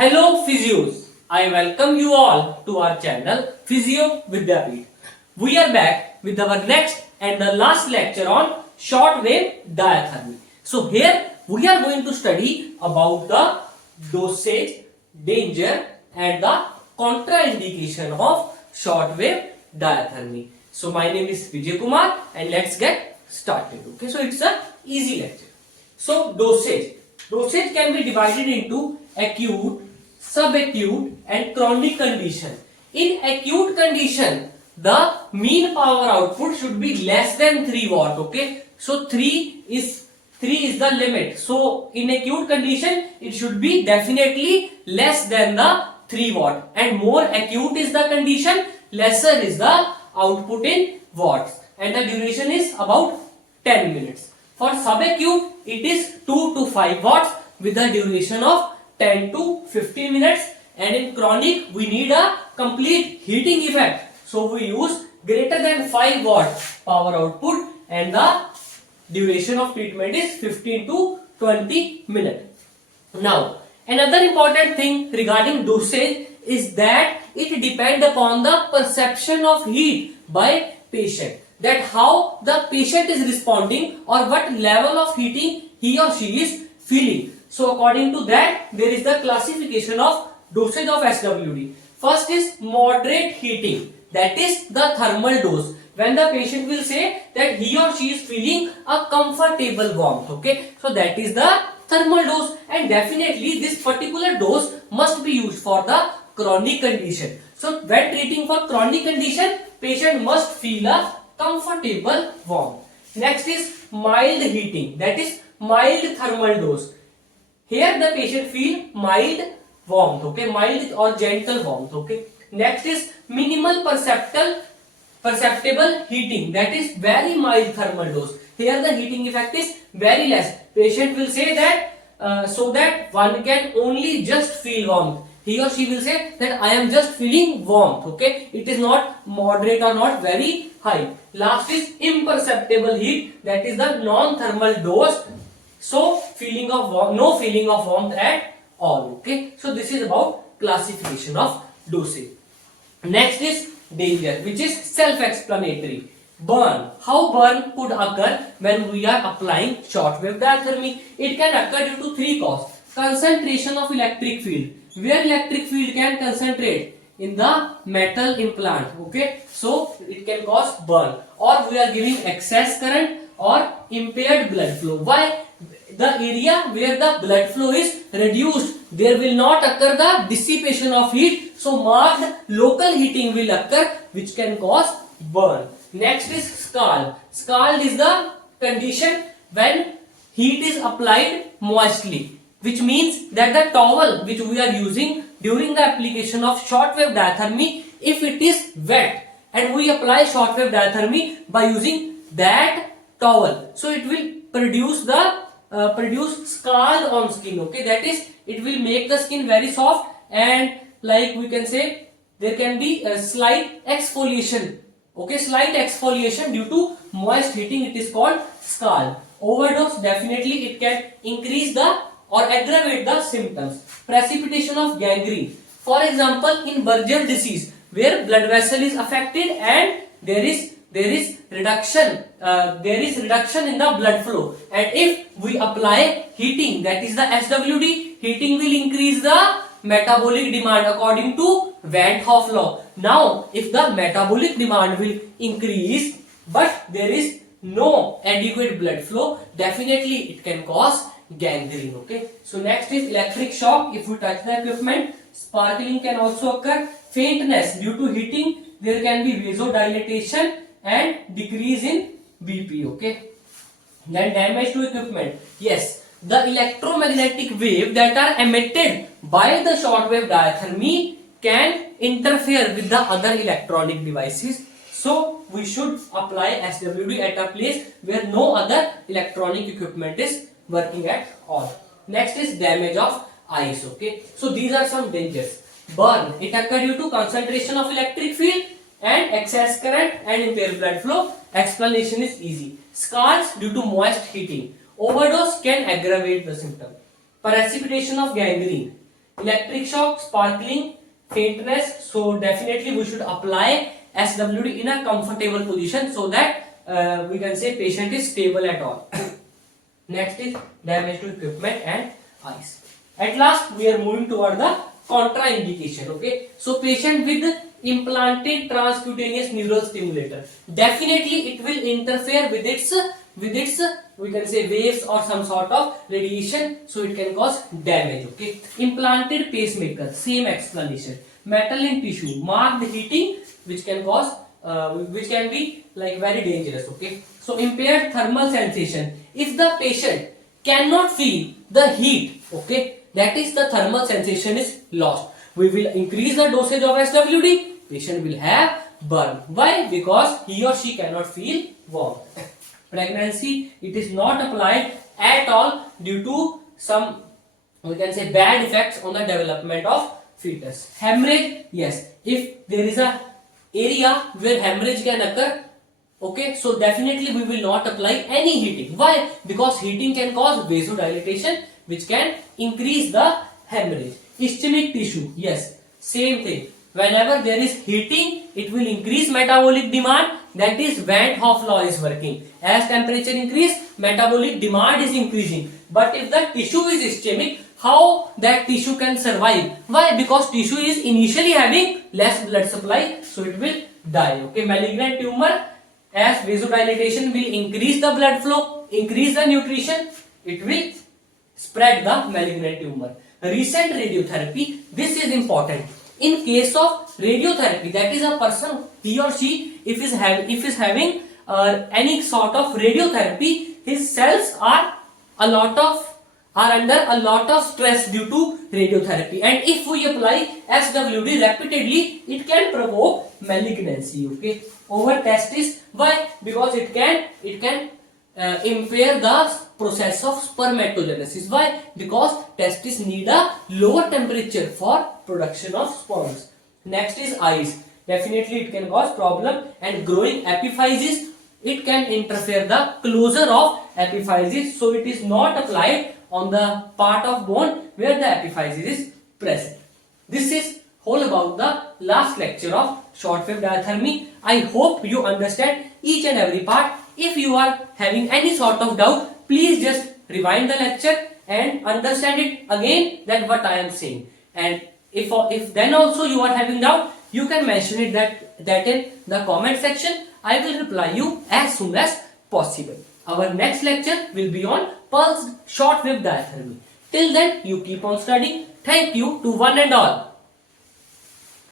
Hello physios, I welcome you all to our channel Physio Vidyapeeth. We are back with our next and the last lecture on shortwave diathermy. So here we are going to study about the dosage, danger and the contraindication of shortwave diathermy. So my name is Vijay Kumar and let's get started. Okay, so it's a easy lecture. So dosage can be divided into acute, subacute and chronic condition. In acute condition, the mean power output should be less than 3 watt. Okay, so 3 is the limit. So in acute condition, it should be definitely less than the 3 watt, and more acute is the condition, lesser is the output in watts, and the duration is about 10 minutes. For subacute, it is 2 to 5 watts with a duration of 10 to 15 minutes, and in chronic we need a complete heating effect, so we use greater than 5 watt power output and the duration of treatment is 15 to 20 minutes. Now another important thing regarding dosage is that it depends upon the perception of heat by patient, that how the patient is responding or what level of heating he or she is feeling. So according to that, there is the classification of dosage of SWD. First is moderate heating, that is the thermal dose, when the patient will say that he or she is feeling a comfortable warmth. Okay, so that is the thermal dose, and definitely this particular dose must be used for the chronic condition. So when treating for chronic condition, patient must feel a comfortable warmth. Next is mild heating, that is mild thermal dose. Here the patient feel mild warmth, okay, mild or gentle warmth. Okay. Next is minimal perceptible heating, that is very mild thermal dose. Here the heating effect is very less. Patient will say that so that one can only just feel warmth. He or she will say that I am just feeling warmth. Okay, it is not moderate or not very high. Last is imperceptible heat, that is the non-thermal dose. So feeling of no feeling of warmth at all. Okay, so this is about classification of dosage. Next is danger, which is self-explanatory. Burn. How burn could occur when we are applying shortwave diathermy? It can occur due to 3 causes. Concentration of electric field, where electric field can concentrate in the metal implant. Okay, so it can cause burn, or we are giving excess current or impaired blood flow. Why? The area where the blood flow is reduced, there will not occur the dissipation of heat, so marked local heating will occur, which can cause burn. Next is scald. Scald is the condition when heat is applied moistly, which means that the towel which we are using during the application of shortwave diathermy, if it is wet and we apply shortwave diathermy by using that towel, so it will produce the produce scald on skin. Okay, that is, it will make the skin very soft, and like we can say there can be a slight exfoliation. Okay, slight exfoliation due to moist heating, it is called scald. Overdose, definitely it can increase the or aggravate the symptoms. Precipitation of gangrene, for example in Berger disease, where blood vessel is affected and there is reduction in the blood flow, and if we apply heating, that is the SWD, heating will increase the metabolic demand according to Van Hoff law. Now if the metabolic demand will increase but there is no adequate blood flow, definitely it can cause gangrene. Okay, so next is electric shock. If we touch the equipment, sparkling can also occur. Faintness due to heating, there can be vasodilatation and decrease in BP. Okay, then damage to equipment. Yes, the electromagnetic wave that are emitted by the shortwave diathermy can interfere with the other electronic devices, so we should apply SWD at a place where no other electronic equipment is working at all. Next is damage of eyes. Okay, so these are some dangers. Burn, it occurs due to concentration of electric field and excess current and impaired blood flow. Explanation is easy. Scars due to moist heating. Overdose can aggravate the symptom. Precipitation of gangrene. electric shock, sparkling, faintness. So definitely we should apply SWD in a comfortable position so that we can say patient is stable at all. Next is damage to equipment and eyes. At last we are moving toward the contraindication. Okay, so patient with implanted transcutaneous neural stimulator, definitely it will interfere with its we can say waves or some sort of radiation, so it can cause damage. Okay, implanted pacemaker, same explanation. Metal in tissue, marked heating, which can cause which can be like very dangerous. Okay, so impaired thermal sensation, if the patient cannot feel the heat, okay, that is the thermal sensation is lost, we will increase the dosage of SWD, patient will have burn. Why? Because he or she cannot feel warmth. Pregnancy, it is not applied at all due to some we can say bad effects on the development of fetus. Hemorrhage, yes, if there is a area where hemorrhage can occur, okay, so definitely we will not apply any heating. Why? Because heating can cause vasodilatation, which can increase the hemorrhage. Ischemic tissue, yes, same thing. Whenever there is heating, it will increase metabolic demand. That is Van Hoff law is working. As temperature increase, metabolic demand is increasing. But if the tissue is ischemic, how that tissue can survive? Why? Because tissue is initially having less blood supply, so it will die. Okay, malignant tumor, as vasodilatation will increase the blood flow, increase the nutrition, it will spread the malignant tumor. Recent radiotherapy, this is important. In case of radiotherapy, that is a person, he or she, if is having any sort of radiotherapy, his cells are under a lot of stress due to radiotherapy, and if we apply SWD repeatedly, it can provoke malignancy. Okay, over testis. Why? Because it can impair the process of spermatogenesis. Why? Because testis need a lower temperature for production of sperms. Next is eyes. Definitely it can cause problem, and growing epiphysis, it can interfere the closure of epiphysis, so it is not applied on the part of bone where the epiphysis is present. This is whole about the last lecture of short wave diathermy. I hope you understand each and every part. If you are having any sort of doubt, please just rewind the lecture and understand it again that what I am saying. And if then also you are having doubt, you can mention it that in the comment section. I will reply you as soon as possible. Our next lecture will be on pulsed short wave diathermy. Till then, you keep on studying. Thank you to one and all.